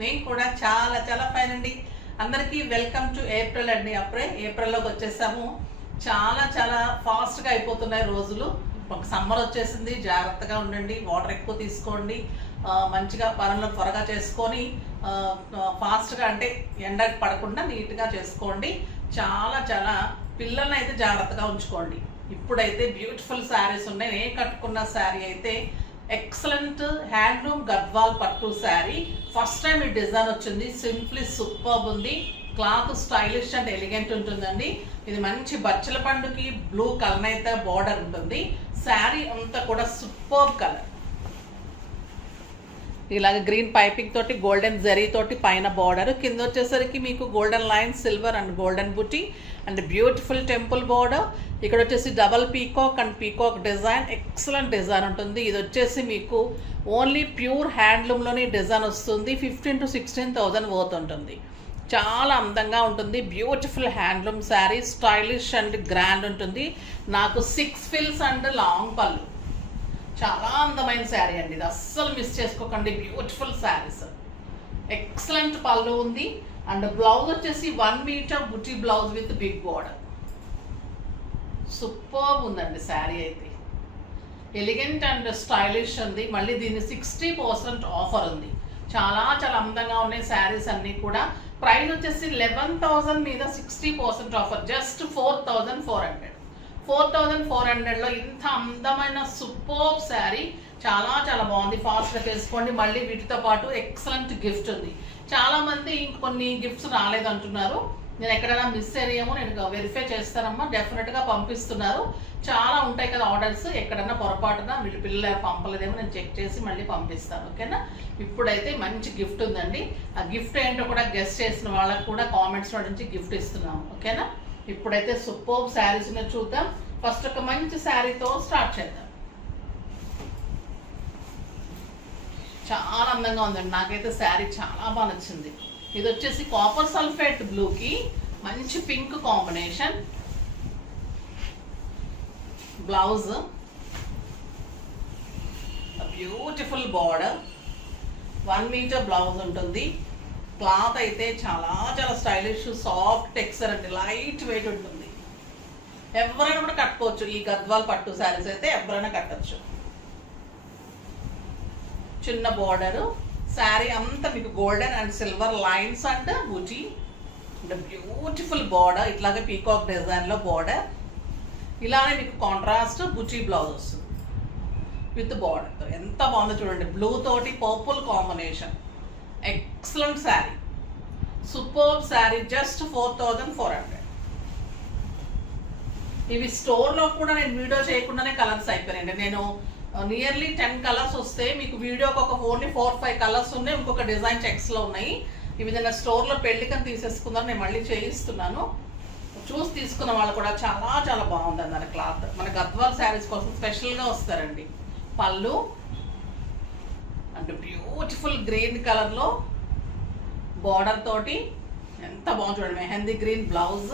నేను కూడా చాలా చాలా ఫైన్ అండి. అందరికీ వెల్కమ్ టు ఏప్రిల్ అండి. అప్పుడే ఏప్రిల్లోకి వచ్చేసాము. చాలా చాలా ఫాస్ట్గా అయిపోతున్నాయి రోజులు. ఒక సమ్మర్ వచ్చేసింది. జాగ్రత్తగా ఉండండి, వాటర్ ఎక్కువ తీసుకోండి, మంచిగా పనులు త్వరగా చేసుకొని ఫాస్ట్గా అంటే ఎండకి పడకుండా నీట్గా చేసుకోండి. చాలా చాలా పిల్లల్ని అయితే జాగ్రత్తగా ఉంచుకోండి. ఇప్పుడైతే బ్యూటిఫుల్ శారీస్ ఉన్నాయి. నేను కట్టుకున్న శారీ అయితే ఎక్సలెంట్ హ్యాండ్లూమ్ గద్వాల్ పట్టు శారీ. ఫస్ట్ టైం ఈ డిజైన్ వచ్చింది. సింప్లీ సూపర్బ్ ఉంది. క్లాత్ స్టైలిష్ అండ్ ఎలిగెంట్ ఉంటుందండి. ఇది మంచి బచ్చల పండుకి బ్లూ కలర్ అయితే బార్డర్ ఉంటుంది. శారీ అంతా కూడా సూపర్బ్ కలర్. ఇలాగ గ్రీన్ పైపింగ్ తోటి గోల్డెన్ జరీ తోటి పైన బార్డర్, కింద వచ్చేసరికి మీకు golden line, silver and golden buti and beautiful temple border. ఇక్కడ వచ్చేసి double peacock and peacock design, excellent design ఉంటుంది. ఇది వచ్చేసి మీకు ఓన్లీ ప్యూర్ హ్యాండ్లూమ్లోని డిజైన్ వస్తుంది. 15,000 to 16,000 వర్త్ ఉంటుంది. చాలా అందంగా ఉంటుంది. Beautiful handloom sari, stylish and grand ఉంటుంది. నాకు 6 ఫిల్స్ అండ్ లాంగ్ పళ్ళు. చాలా అందమైన శారీ అండి. ఇది అస్సలు మిస్ చేసుకోకండి. బ్యూటిఫుల్ శారీస్, ఎక్సలెంట్ పళ్ళు ఉంది. అండ్ బ్లౌజ్ వచ్చేసి 1 metre buti blouse with big border. Superb ఉందండి శారీ అయితే. ఎలిగెంట్ అండ్ స్టైలిష్ ఉంది. మళ్ళీ దీన్ని 60% ఆఫర్ ఉంది. చాలా చాలా అందంగా ఉన్నాయి శారీస్ అన్నీ కూడా. ప్రైస్ వచ్చేసి 11,000 మీద 60% ఆఫర్, జస్ట్ 4,400. 4,400లో ఇంత అందమైన సూపర్బ్ శారీ. చాలా చాలా బాగుంది. ఫాస్ట్గా తీసుకోండి. మళ్ళీ వీటితో పాటు ఎక్సలెంట్ గిఫ్ట్ ఉంది. చాలామంది ఇంకొన్ని గిఫ్ట్స్ రాలేదంటున్నారు. నేను ఎక్కడైనా మిస్ అయ్యామో నేను వెరిఫై చేస్తానమ్మా. డెఫినెట్గా పంపిస్తున్నారు. చాలా ఉంటాయి కదా ఆర్డర్స్. ఎక్కడన్నా పొరపాటున వీళ్ళు పిల్లలు పంపలేదేమో నేను చెక్ చేసి మళ్ళీ పంపిస్తాను. ఓకేనా? ఇప్పుడైతే మంచి గిఫ్ట్ ఉందండి. ఆ గిఫ్ట్ ఏంటో కూడా గెస్ట్ చేసిన వాళ్ళకు కూడా కామెంట్స్లో నుంచి గిఫ్ట్ ఇస్తున్నాము. ఓకేనా? ఇప్పుడైతే సూపర్బ్ శారీస్ చూద్దాం. ఫస్ట్ ఒక మంచి శారీతో స్టార్ట్ చేద్దాం. చాలా అందంగా ఉందండి. నాకైతే శారీ చాలా బాగా నచ్చింది. ఇది వచ్చేసి కాపర్ సల్ఫేట్ బ్లూకి మంచి pink combination. Blouse beautiful border, 1 metre blouse ఉంటుంది. క్లాత్ అయితే చాలా చాలా స్టైలిష్, సాఫ్ట్ టెక్స్చర్ అండి, లైట్ వెయిట్ ఉంటుంది. ఎవరైనా కూడా కట్టుకోవచ్చు. ఈ గద్వాల్ పట్టు శారీస్ అయితే ఎవరైనా కట్టచ్చు. చిన్న బార్డరు, శారీ అంతా మీకు golden and silver lines and buti and beautiful border. ఇట్లాగే పీకాక్ డిజైన్లో బార్డర్. ఇలానే మీకు కాంట్రాస్ట్ బుటీ బ్లౌజ్ వస్తుంది విత్ బార్డర్తో. ఎంత బాగుందో చూడండి. బ్లూ తోటి purple combination. Excellent sari, superb sari. Just 4,400. ఇవి స్టోర్లో కూడా నేను వీడియో చేయకుండానే కలర్స్ అయిపోయాయండి. నేను నియర్లీ 10 కలర్స్ వస్తే మీకు వీడియోకి ఒక ఓన్లీ 4-5 కలర్స్ ఉన్నాయి. ఇంకొక డిజైన్ చెక్స్లో ఉన్నాయి. ఇవి నేను స్టోర్లో పెళ్ళికని తీసేసుకున్నాను. నేను మళ్ళీ చేయిస్తున్నాను. చూసి తీసుకున్న వాళ్ళు కూడా చాలా చాలా బాగుంది అన్నారు. క్లాత్ మన గద్వాల్ శారీస్ కోసం స్పెషల్గా వస్తారండి. పళ్ళు అండ్ బ్యూటిఫుల్ గ్రీన్ కలర్లో బార్డర్ తోటి ఎంత బాగుంది చూడండి. Mehndi green blouse.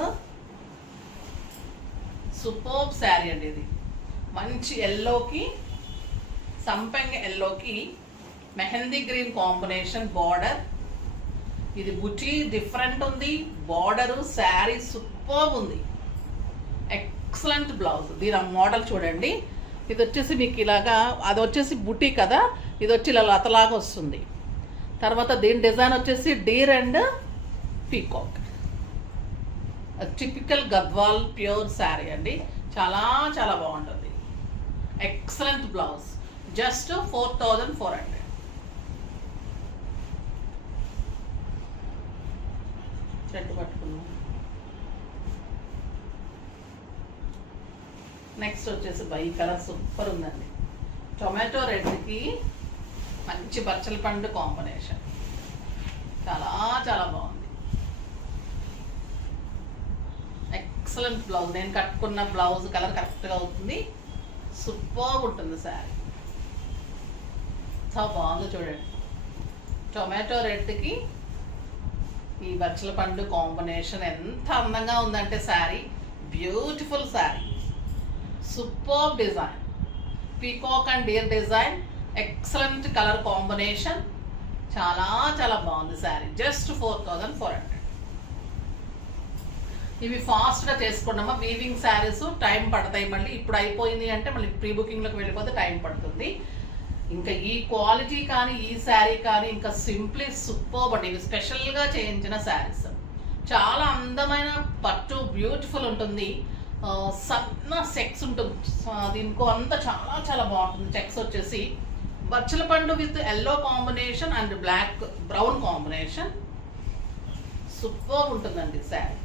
Superb sari అండి. ఇది మంచి ఎల్లోకి, సంపెంగ ఎల్లోకి మెహందీ గ్రీన్ కాంబినేషన్ బార్డర్. ఇది బుటీ డిఫరెంట్ ఉంది. బార్డరు శారీ సూపర్బ్ ఉంది. Excellent blouse. దీని మోడల్ చూడండి. ఇది వచ్చేసి మీకు ఇలాగా, అది వచ్చేసి బుటీ కదా, ఇది వచ్చి ఇలా లతలాగా వస్తుంది. తర్వాత దీని డిజైన్ వచ్చేసి deer and peacock. Typical Gadwal pure sari అండి. చాలా చాలా బాగుంటుంది. Excellent blouse. జస్ట్ 4,400. చెట్టు పట్టుకున్నాం. నెక్స్ట్ వచ్చేసి ఈ కలర్ సూపర్ ఉందండి. టొమాటో రెడ్కి మంచి బచ్చల పండు కాంబినేషన్. చాలా చాలా బాగుంది. Excellent blouse. నేను కట్టుకున్న బ్లౌజ్ కలర్ కరెక్ట్గా అవుతుంది. సూపర్ ఉంటుంది శారీ. చాలా బాగుంది చూడండి. టొమాటో రెడ్కి ఈ బచ్చల పండు కాంబినేషన్ ఎంత అందంగా ఉందంటే sari. Beautiful sari, super design. Peacock and Deere design, excellent colour combination. చాలా చాలా బాగుంది శారీ. జస్ట్ 4400. ఇవి ఫాస్ట్గా చేసుకున్నామా. వీవింగ్ శారీస్ టైం పడతాయి, మళ్ళీ ఇప్పుడు అయిపోయింది అంటే మళ్ళీ ప్రీ బుకింగ్లోకి వెళ్ళిపోతే టైం పడుతుంది. ఇంకా ఈ క్వాలిటీ కానీ ఈ శారీ కానీ ఇంకా సింప్లీ సూపర్బ్ అండి. ఇవి స్పెషల్గా చేయించిన శారీస్. చాలా అందమైన పట్టు, బ్యూటిఫుల్ ఉంటుంది. సన్న సెక్స్ ఉంటుంది దీనికో అంతా, చాలా చాలా బాగుంటుంది. చెక్స్ వచ్చేసి బచ్చల పండు with yellow combination and black brown combination. Super ఉంటుందండి శారీ.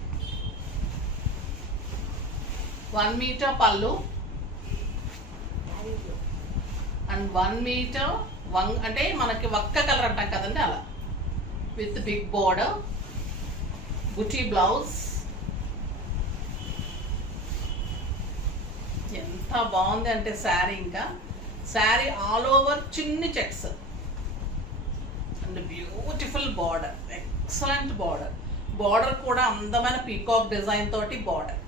1 మీటర్ పళ్ళు అండ్ 1 మీటర్ అంటే మనకి ఒక్క కలర్ అంటాం కదండి, అలా with big border, buti blouse. ఎంత బాగుంది అంటే శారీ, ఇంకా శారీ ఆల్ ఓవర్ చిన్ని checks and beautiful border, excellent border. Border కూడా అందమైన పీకాక్ డిజైన్ తోటి border.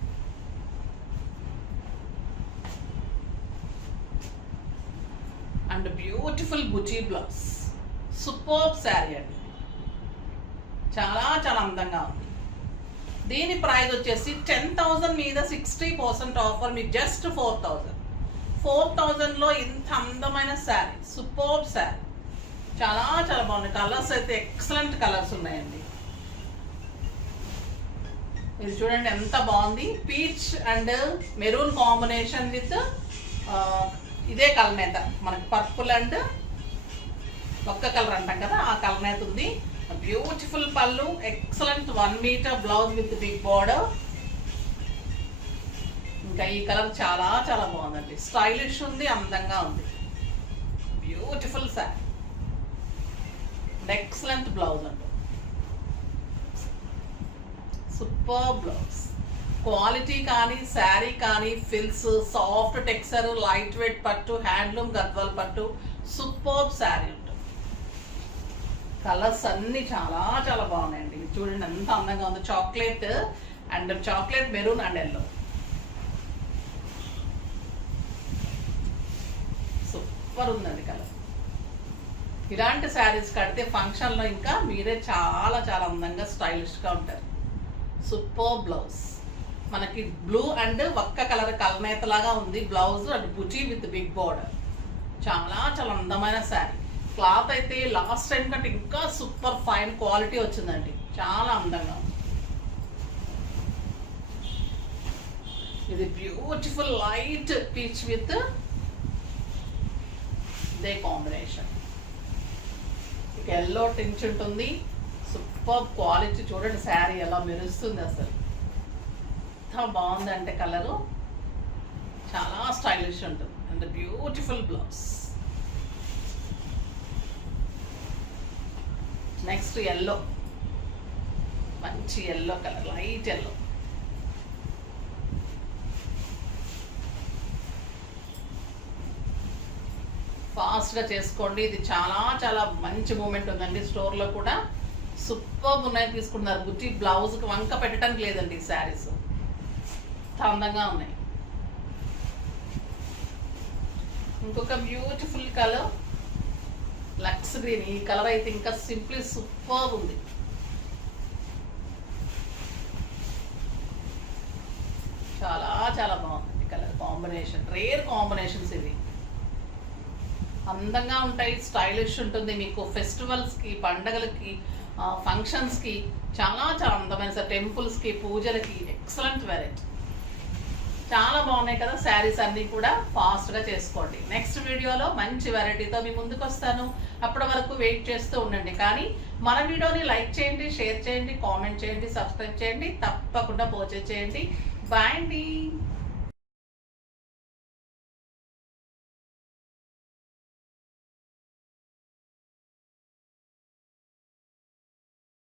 And beautiful buti blouse. Superb sari అండి, చాలా చాలా అందంగా ఉంది. దీని ప్రైస్ వచ్చేసి 10,000 మీద 60% ఆఫర్, మీకు జస్ట్ 4,000. 4,000లో ఇంత అందమైన శారీ, సూపర్బ్ శారీ, చాలా చాలా బాగుంది. కలర్స్ అయితే ఎక్సలెంట్ కలర్స్ ఉన్నాయండి. ఇది చూడండి ఎంత బాగుంది. Peach and maroon combination with ఇదే కలనేత, మనకి పర్పుల్ అండ్ ఒక్క కలర్ అంటాం కదా, ఆ కలనేత ఉంది. బ్యూటిఫుల్ పళ్ళు, excellent 1 metre blouse with big border. ఇంకా ఈ కలర్ చాలా చాలా బాగుందండి, స్టైలిష్ ఉంది, అందంగా ఉంది. బ్యూటిఫుల్ శారీ, ఎక్సలెంట్ బ్లౌజ్ అండి, సూపర్ బ్లౌజ్. క్వాలిటీ కానీ శారీ కానీ feels, soft texture, light weight పట్టు, హ్యాండ్లూమ్ గద్వాల్ పట్టు, సూపర్బ్ శారీ ఉంటుంది. కలర్స్ అన్ని చాలా చాలా బాగున్నాయండి. చూడండి ఎంత అందంగా ఉంది. Chocolate and chocolate maroon and yellow, super ఉందండి కలర్. ఇలాంటి శారీస్ కడితే ఫంక్షన్లో ఇంకా మీరే చాలా చాలా అందంగా స్టైలిష్గా ఉంటారు. సూపర్ బ్లౌజ్, మనకి బ్లూ అండ్ ఒక్క కలర్ కలనేతలాగా ఉంది blouse and buti with big border. చాలా చాలా అందమైన శారీ. క్లాత్ అయితే లాస్ట్ టైం కంటే ఇంకా సూపర్ ఫైన్ క్వాలిటీ వచ్చిందండి, చాలా అందంగా ఉంది. ఇది beautiful light peach with they combination. ఇక ఎల్లో టించ్ ఉంటుంది. సూపర్ క్వాలిటీ, చూడండి శారీ ఎలా మెరుస్తుంది అసలు, ఎంత బాగుందంటే కలరు, చాలా స్టైలిష్ ఉంటుంది. And beautiful blouse. Next yellow, మంచి ఎల్లో కలర్, లైట్ ఎల్లో. ఫాస్ట్గా చేసుకోండి, ఇది చాలా చాలా మంచి మూమెంట్ ఉందండి. స్టోర్లో కూడా సూపర్ ఉన్నాయి, తీసుకుంటున్నారు. బుట్టి బ్లౌజ్కి వంక పెట్టడానికి లేదండి ఈ శారీస్, అందంగా ఉన్నాయి. ఇంకొక బ్యూటిఫుల్ కలర్ లక్స్ గ్రీన్. ఈ కలర్ అయితే ఇంకా సింప్లీ సూపర్ ఉంది. చాలా చాలా బాగుంది కలర్ కాంబినేషన్. రేర్ కాంబినేషన్స్ ఇవి, అందంగా ఉంటాయి, స్టైలిష్ ఉంటుంది. మీకు ఫెస్టివల్స్కి, పండగలకి, ఫంక్షన్స్కి చాలా చాలా అందమైన సార్, టెంపుల్స్కి, పూజలకి ఎక్సలెంట్ వెరైటీ. చాలా బాగున్నాయి కదా శారీస్ అన్నీ కూడా. ఫాస్ట్గా చేసుకోండి. నెక్స్ట్ వీడియోలో మంచి వెరైటీతో మీ ముందుకు వస్తాను. అప్పటి వరకు వెయిట్ చేస్తూ ఉండండి. కానీ మన వీడియోని లైక్ చేయండి, షేర్ చేయండి, కామెంట్ చేయండి, సబ్స్క్రైబ్ చేయండి, తప్పకుండా పర్చేజ్ చేయండి. బాయ్ అండి.